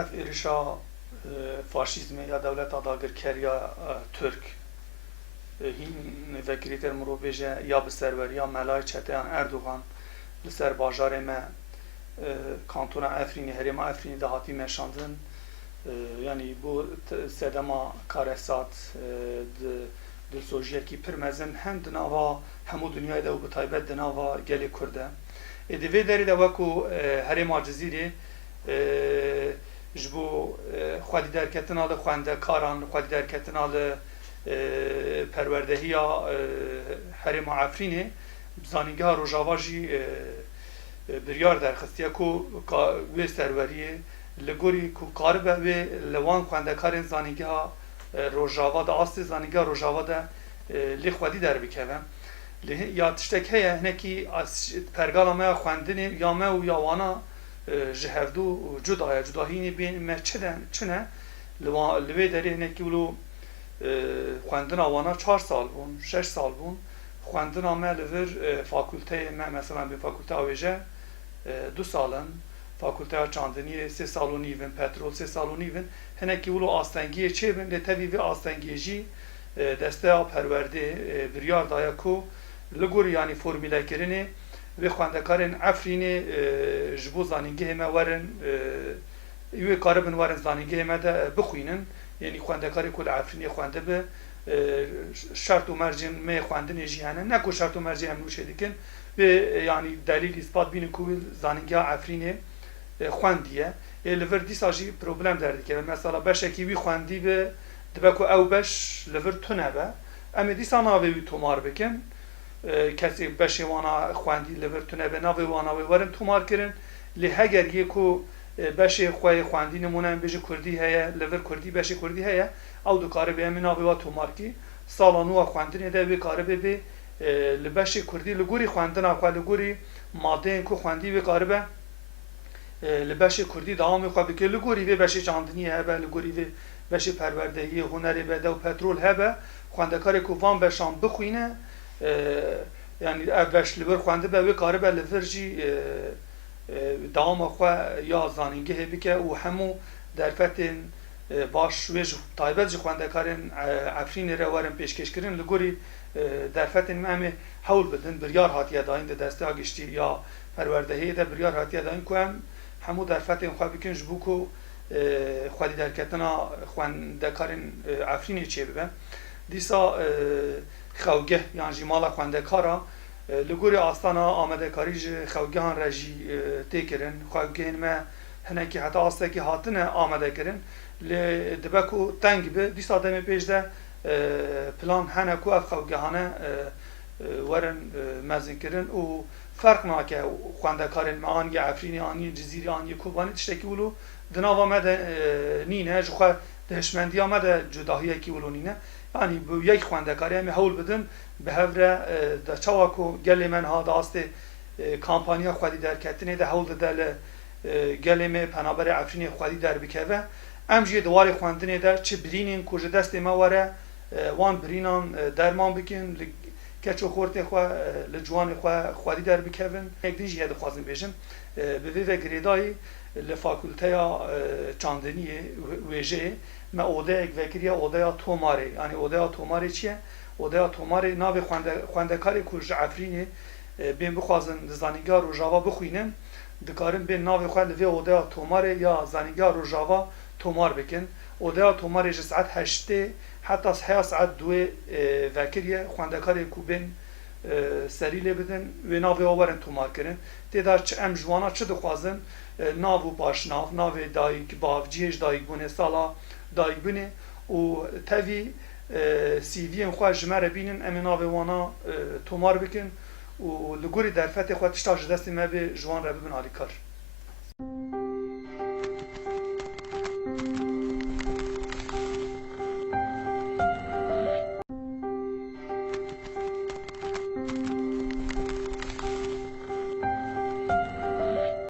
ev êrişa faşîzmê ya dewleta dagirkeriya Türk hîn vekilîtên mirovbêje ya bi serweriya Melayê Çeteyan Erdogan li ser bajarê me kantona Efrînê, herêma Efrînê de hatî meşandin. Yani bu sedema Karesat dilsojiyekî pir mezin hem di nava hemû dunyayê de û bi taybet di nava gelê Kurd de. Di vê derê de wekû herêma Cizîrê ji bo xwedî derketina li xwendekaran, xwedî derketina li perwerdehiya herêma Efrînê zanîngeha Rojava jî biryar derxistiye ku wê serweriyê li gorî ku karibe wê li wan xwendekarên zanîngeha Rojava de astê zanîngeha Rojava de lê xwedî derbikeve. Ya tiştek heye hinekî pergala me ya xwendinê ya me û ya wana ji hevdû cudaya cudahînê bên me çi ne li vê derê hinekî wilo xwendina wana 4 sal bûn 6 sal bûn xwendina me li vir fakülteyê me mesela bi fakülte awêje 2 salin fakülteya çandiniyê 3 sal û nîv in petrol 3 sal û nîv in hinekî wilo astengiyê çêbin lê tevî vê astengiyê jî desteya perwerdê biryar daye ku li gorî yanî formûlekirinê vê xwendekarên Efrînê ji bo zanîngehê me werin wê karibin werin zanîngehê me de bixwînin yanî xwendekarê ku li Efrînê xwendibe şert û mercên me xwendinê jî hene ne ku şert û mercê em nûşê dikin vê yanî delîl îspat bînin ku zanîngeha Efrînê xwendiye li vir dîsa jî problem derdikeve mesela beşekî wî xwendî be dibe ku ew beş li vir tune be em ê dîsa navê wî tomar bikin kesê beşê wana xwendî li vir tune be navê wana wê werin tomar kirin lê heger yê ku beşê xwe xwendî nimûne em bêjin Kurdî heye li vir Kurdî beşê Kurdî heye ew dikaribe em ê navê wa tomar kî sala nû a xwendinê de wê karibe bê li beşê Kurdî li gorî xwendina xwe li gorî madeyên ku xwendî wê karibe li beşê Kurdî dawamê xwe bike li gorî vê beşê çandiniyê hebe li gorî vê beşê perwerdehiyê hunerê be de û petrol hebe xwendekarê ku van beşan bixwîne yani ev beş li vir xwendibe wê karibe li vir jî dawama xwe ya zanîngehê bike û hemû derfetên baş wê ji taybet ji xwendekarên Efrînê re werin pêşkêşkirin li gorî derfetên me em ê hewl bidin biryar hatiye dayîn di desteya giştî ya perwerdehiyê de biryar hatiye dayîn ku em hemû derfetên xwe bikin ji bo ku xwedî derketina xwendekarên Efrînê çêbibe dîsa xewgeh yan jî mala xwendekara li gorî astana amadekarî ji xewgehan re jî tê kirin xewgehên me hinekî heta astekî hatine amadekirin lê dibe ku teng be dîsa demê pêş de plan hene ku ev xewgehane werin mezinkirin û ferq nake xwendekarên me aniye Efrînê aniye Cizîrê aniye Kobanî tiştekî wilo di nava me de nîne ji xwe di hişmendiya me de cudahiyekî wilo nîne yani bu yek xwendekarî em ê hewl bidin bi hev re de çawa ku gelê me niha di astê kampanya xwedî derketinê de hewl dide li gelê me penaberê Efrînê xwedî derbikeve em jî di warê xwendinê de çi birînên ku ji destê me were wan birînan derman bikin li keç û xortê xwe li ciwanê xwe xwedî derbikevin yek din jî hê dixwazim bêjim bi vê ve girêdayî li fakülteya çandiniyê wêjeyê me odeyek vekiriya odeya tomarê yani odeya tomarê çi ye odeya tomarê navê xwendekarê ku ji Efrînê bên bixwazin di zanîngeha Rojava bixwînin dikarin bên navê xwe li vê odeya tomarê ya zanîngeha Rojava tomar bikin odeya tomarê ji saet 8 heta heya saet 2 vekiriye xwendekarê ku bên serî lê bidin wê navê wa werin tomar kirin têda em ji wana çi dixwazin nav û paşnav navê dayîk bavciyê ji dayîkbûnê sala dayîkbûnê û tevî CV'yên xwe ji me re bînin em ê navê wana tomar bikin û li gorî derfetê xwe tişta ji destê me bê ji wan re bibin alîkar.